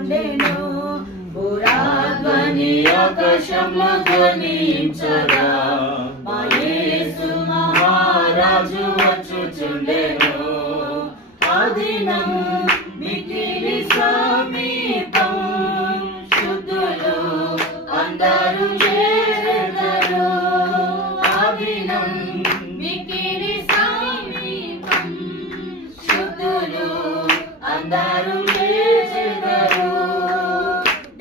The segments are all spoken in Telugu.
ఉండెను. పురాధ్వని ఆకాశంలో ధ్వనించగా మా యేసు మహారాజు వచ్చుచుండెను. ఆ దినం మిక్కిలి సమీపం, శుద్ధులు అందరూ చేరెదరు. ఆ దినం మిక్కిలి సమీపం, శుద్ధులు అందరూ చేరెదరు.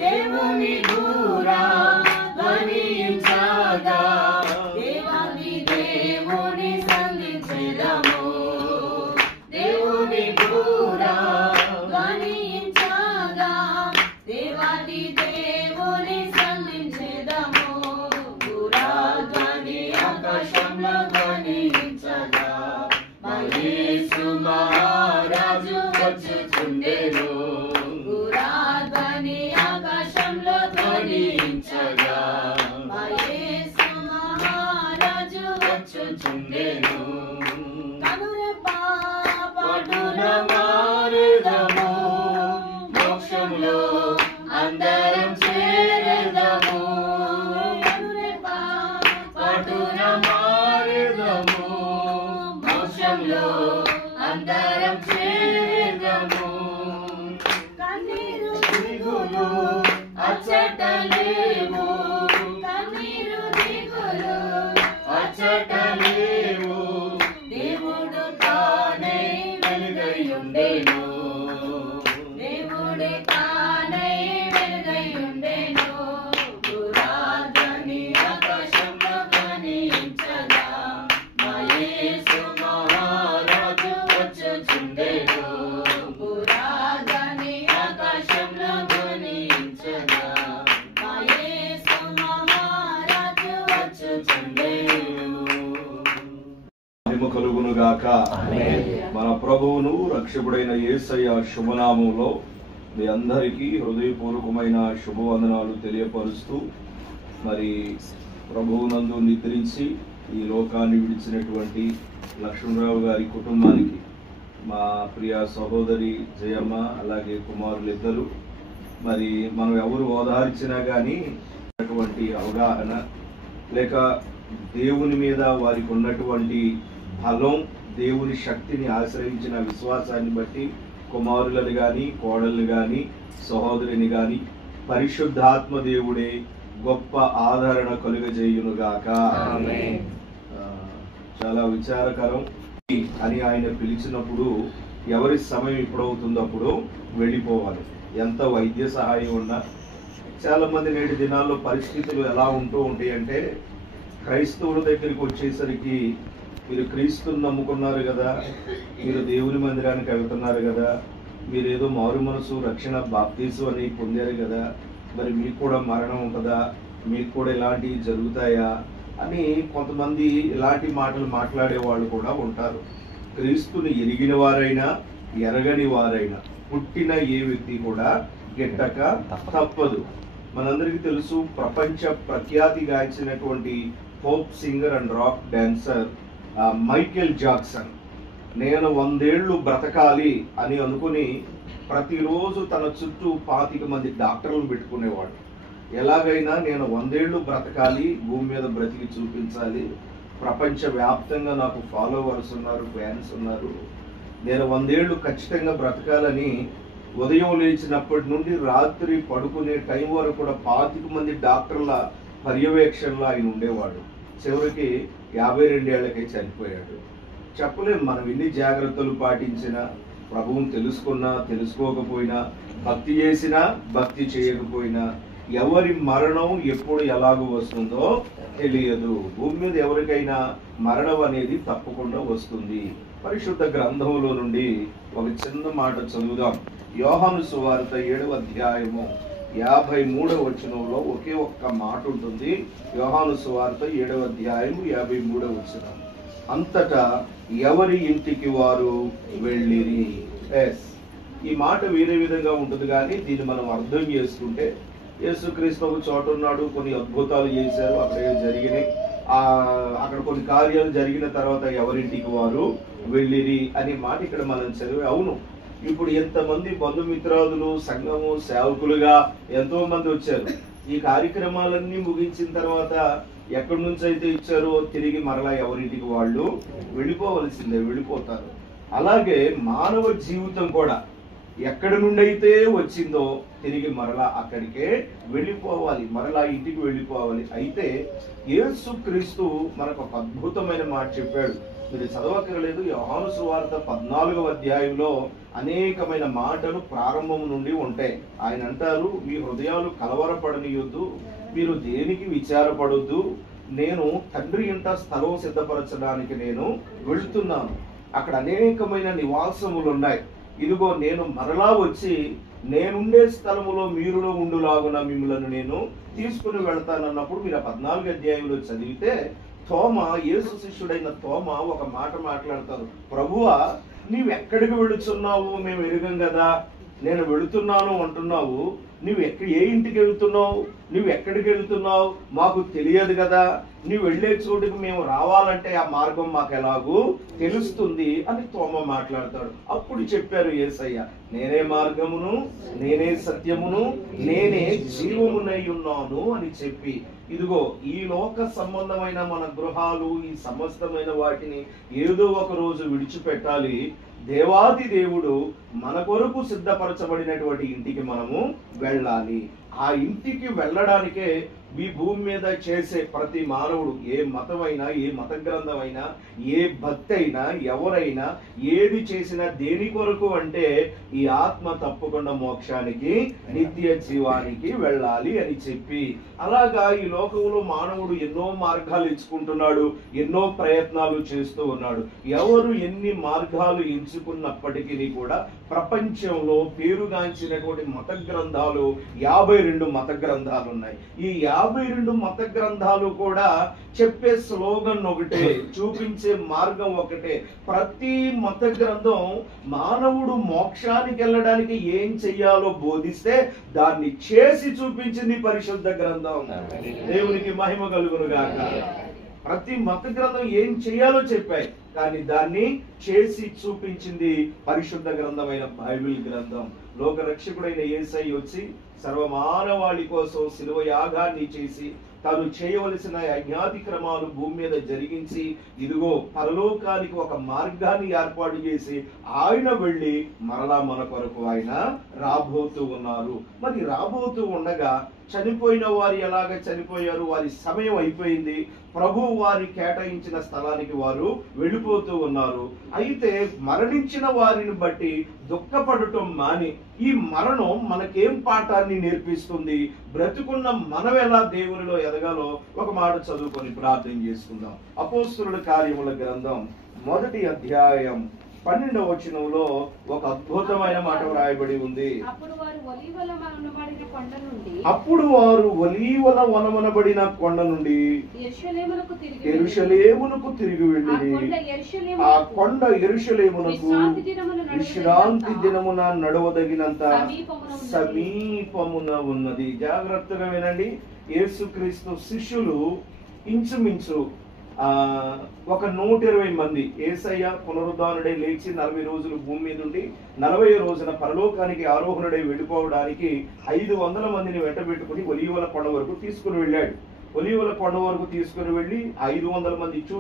దేవుని బూరా ధ్వనించగా దేవాది దేవుని సంధించెదము. దేవుని బూరా ధ్వనించగా దేవాది దేవుని సంధించెదము. బూరా ధ్వని ఆకాశంలో ధ్వనించగా మా యేసు మహారాజు వచ్చుచుండెను. బూరా ధ్వని ఆకాశంలో ధ్వనించగా మా యేసు మహారాజు వచ్చుచుండెను. పాటున మారెదము, మోక్షంలో అందరం చేరెదము. పాటున మారెదము, మోక్షంలో అందరం చేరెదము. కన్నీరు దిగులు అచ్చటలేవు, కన్నీరు దిగులు అచ్చటలేవు. దేవుడు తానై వెలుగై ఉండెను, దేవుడే తానై వెలుగై ఉండెను. పురాధ్వని ఆకాశంలో ధ్వనించగా మా యేసు మహారాజు వచ్చుచుండెను. పురాధ్వని ఆకాశంలో ధ్వనించగా మా యేసు మహారాజు వచ్చుచుండెను. కలుగును గాక. మన ప్రభువును రక్షకుడైన యేసయ్య శుభనామంలో మీ అందరికీ హృదయపూర్వకమైన శుభవందనాలు తెలియపరుస్తూ, మరి ప్రభువునందు నిద్రించి ఈ లోకాన్ని విడిచినటువంటి లక్ష్మణరావు గారి కుటుంబానికి మా ప్రియ సహోదరి జయమ్మ అలాగే కుమారులిద్దరూ, మరి మనం ఎవరు ఓదార్చినా కానీ అటువంటి అవగాహన లేక దేవుని మీద వారికి ఉన్నటువంటి బలం, దేవుని శక్తిని ఆశ్రయించిన విశ్వాసాన్ని బట్టి కుమారులను కానీ కోడల్ని కానీ సహోదరిని కానీ పరిశుద్ధాత్మ దేవుడే గొప్ప ఆదరణ కలుగజేయునుగాక. చాలా విచారకరం అని ఆయన పిలిచినప్పుడు ఎవరి సమయం ఇప్పుడవుతుందో అప్పుడు వెళ్ళిపోవాలి. ఎంత వైద్య సహాయం ఉన్నా చాలా మంది నేటి దినాల్లో పరిస్థితులు ఎలా ఉంటూ ఉంటాయి అంటే, క్రైస్తవుల దగ్గరికి వచ్చేసరికి మీరు క్రీస్తుని నమ్ముకున్నారు కదా, మీరు దేవుని మందిరానికి వెళ్తున్నారు కదా, మీరేదో మారు మనసు రక్షణ బాప్తీసు అని పొందారు కదా, మరి మీకు కూడా మరణం ఉంటుందా, మీకు కూడా ఇలాంటివి జరుగుతాయా అని కొంతమంది ఇలాంటి మాటలు మాట్లాడే వాళ్ళు కూడా ఉంటారు. క్రీస్తుని ఎరిగిన వారైనా ఎరగని వారైనా పుట్టిన ఏ వ్యక్తి కూడా గిట్టక తప్పదు. మనందరికీ తెలుసు, ప్రపంచ ప్రఖ్యాతిగాంచినటువంటి pop singer and rock dancer Michael Jackson నేను 100 ఏళ్ళు బ్రతకాలి అని అనుకుని ప్రతిరోజు తన చుట్టూ 25 మంది డాక్టర్లను పెట్టుకునేవాడు. ఎలాగైనా నేను 100 ఏళ్ళు బ్రతకాలి, భూమి మీద బ్రతికి చూపించాలి, ప్రపంచ వ్యాప్తంగా నాకు ఫాలోవర్స్ ఉన్నారు, ఫ్యాన్స్ ఉన్నారు, నేను 100 ఏళ్ళు ఖచ్చితంగా బ్రతకాలని ఉదయం లేచినప్పటి నుండి రాత్రి పడుకునే టైం వరకు కూడా 25 మంది డాక్టర్ల పర్యవేక్షణలో ఆయన ఉండేవాడు. చివరికి 52 ఏళ్లకే చనిపోయాడు. చెప్పలేము మనం ఎన్ని జాగ్రత్తలు పాటించినా, ప్రభువుని తెలుసుకున్నా తెలుసుకోకపోయినా, భక్తి చేసినా భక్తి చేయకపోయినా, ఎవరి మరణం ఎప్పుడు ఎలాగో వస్తుందో తెలియదు. భూమి మీద ఎవరికైనా మరణం అనేది తప్పకుండా వస్తుంది. పరిశుద్ధ గ్రంథంలో నుండి ఒక చిన్న మాట చదువుదాం. యోహాను సువార్త 7వ అధ్యాయము 53వ వచనంలో ఒకే ఒక్క మాట ఉంటుంది. యోహాను సువార్త 7వ అధ్యాయము 53వ వచనం. అంతటా ఎవరి ఇంటికి వారు వెళ్ళిరి. ఈ మాట వేరే విధంగా ఉంటుంది, కానీ దీన్ని మనం అర్థం చేసుకుంటే యేసుక్రీస్తు ఒక చోట ఉన్నాడు, కొన్ని అద్భుతాలు చేశారు, అక్కడ జరిగినాయి, అక్కడ కొన్ని కార్యాలు జరిగిన తర్వాత ఎవరింటికి వారు వెళ్ళిరి అనే మాట ఇక్కడ మనం చదివి. అవును, ఇప్పుడు ఎంతమంది బంధుమిత్రాదులు, సంఘము, సేవకులుగా ఎంతో మంది వచ్చారు. ఈ కార్యక్రమాలన్నీ ముగించిన తర్వాత ఎక్కడి నుంచి అయితే ఇచ్చారో తిరిగి మరలా ఎవరింటికి వాళ్ళు వెళ్ళిపోతారు. అలాగే మానవ జీవితం కూడా ఎక్కడి నుండి అయితే వచ్చిందో తిరిగి మరలా అక్కడికే వెళ్ళిపోవాలి, మరలా ఇంటికి వెళ్ళిపోవాలి. అయితే యేసుక్రీస్తు మనకు ఒక అద్భుతమైన మాట చెప్పాడు. మీరు చదవక్కర్లేదు. యోహాను సువార్త 14వ అధ్యాయంలో అనేకమైన మాటలు ప్రారంభం నుండి ఉంటాయి. ఆయన అంటారు, మీ హృదయాలు కలవరపడనీయొద్దు, మీరు దేనికి విచారపడొద్దు, నేను తండ్రి ఇంట స్థలం సిద్ధపరచడానికి నేను వెళ్తున్నాను, అక్కడ అనేకమైన నివాసములు ఉన్నాయి, ఇదిగో నేను మరలా వచ్చి నేనుండే స్థలములో మీరులో ఉండులాగున మిమ్మల్ని నేను తీసుకుని వెళ్తానన్నప్పుడు మీరు 14వ అధ్యాయంలో చదివితే తోమ, యేసు శిష్యుడైన తోమ ఒక మాట మాట్లాడతారు. ప్రభువా, నీవెక్కడికి వెళుతున్నావు మేము ఎరుగం కదా, నేను వెళుతున్నాను అంటున్నావు, ఏ ఇంటికి వెళ్తున్నావు, నువ్వు ఎక్కడికి వెళ్తున్నావు మాకు తెలియదు కదా, నువ్వు వెళ్ళే చోటుకి మేము రావాలంటే ఆ మార్గం మాకు ఎలాగూ తెలుస్తుంది అని తోమ మాట్లాడతాడు. అప్పుడు చెప్పారు యేసయ్య, నేనే మార్గమును, నేనే సత్యమును, నేనే జీవమునై ఉన్నాను అని చెప్పి, ఇదిగో ఈ లోక సంబంధమైన మన గృహాలు, ఈ సమస్తమైన వాటిని ఏదో ఒక రోజు విడిచిపెట్టాలి. దేవాది దేవుడు మన కొరకు సిద్ధపరచబడినటువంటి ఇంటికి మనము వెళ్ళాలి. ఆ ఇంటికి వెళ్ళడానికే ఈ భూమి మీద చేసే ప్రతి మానవుడు, ఏ మతమైనా, ఏ మత గ్రంథమైనా, ఏ భక్తి అయినా, ఎవరైనా ఏది చేసినా దేని కొరకు అంటే ఈ ఆత్మ తప్పకుండా మోక్షానికి, నిత్య జీవానికి వెళ్ళాలి అని చెప్పి, అలాగా ఈ లోకంలో మానవుడు ఎన్నో మార్గాలు ఎంచుకుంటున్నాడు, ఎన్నో ప్రయత్నాలు చేస్తూ ఉన్నాడు. ఎవరు ఎన్ని మార్గాలు ఎంచుకున్నప్పటికీ కూడా ప్రపంచంలో పేరుగాంచినటువంటి మత గ్రంథాలు 52 మత గ్రంథాలు ఉన్నాయి. ఈ 52 మత గ్రంథాలు కూడా చెప్పే స్లోగన్ ఒకటే, చూపించే మార్గం ఒకటే. ప్రతి మత గ్రంథం మానవుడు మోక్షానికి వెళ్ళడానికి ఏం చెయ్యాలో బోధిస్తే దాన్ని చేసి చూపించింది పరిశుద్ధ గ్రంథం. దేవునికి మహిమ కలుగును గాక. ప్రతి మత గ్రంథం ఏం చేయాలో చెప్పాయి, కానీ దాన్ని చేసి చూపించింది పరిశుద్ధ గ్రంథమైన బైబిల్ గ్రంథం. లోక రక్షకుడైన యేసయ్య వచ్చి సర్వమానవాళి కోసం శిలువ యాగాన్ని చేసి తాను చేయవలసిన యజ్ఞాతి క్రమాలు భూమి మీద జరిగించి, ఇదిగో పరలోకానికి ఒక మార్గాన్ని ఏర్పాటు చేసి ఆయన వెళ్ళి మరలా మన కొరకు ఆయన రాబోతూ ఉన్నారు. మరి రాబోతూ ఉండగా చనిపోయిన వారు ఎలాగ చనిపోయారు, వారి సమయం అయిపోయింది, ప్రభు వారి కేటాయించిన స్థలానికి వారు వెళ్ళిపోతూ ఉన్నారు. అయితే మరణించిన వారిని బట్టి దుఃఖపడటం మాని ఈ మరణం మనకేం పాఠాన్ని నేర్పిస్తుంది, బ్రతుకున్న మనం ఎలా దేవునిలో ఎదగాలో ఒక మాట చదువుకొని ప్రార్థన చేసుకుందాం. అపోస్తలుల కార్యముల గ్రంథం 1వ అధ్యాయం 12వ వచనంలో ఒక అద్భుతమైన మాట వ్రాయబడి ఉంది. అప్పుడు వారు ఒలీవల వనమనబడిన కొండ నుండి యెరూషలేమునకు తిరిగి వెళ్ళిరి. ఆ కొండ యెరూషలేమునకు విశ్రాంతి దినమున నడవదగినంత సమీపమున ఉన్నది. జాగ్రత్తగా వినండి. యేసుక్రీస్తు శిష్యులు ఇంచుమించు ఒక 120 మంది, యేసయ్య పునరుద్ధానుడై లేచి 40 రోజులు భూమి మీద ఉండి 40వ రోజున పరలోకానికి ఆరోహణుడై వెళ్ళిపోవడానికి 500 మందిని వెంటబెట్టుకుని ఒలీవల కొండ వరకు తీసుకుని వెళ్ళాడు. ఒలీవల కొండ వరకు తీసుకుని వెళ్ళి 500 మంది చూసి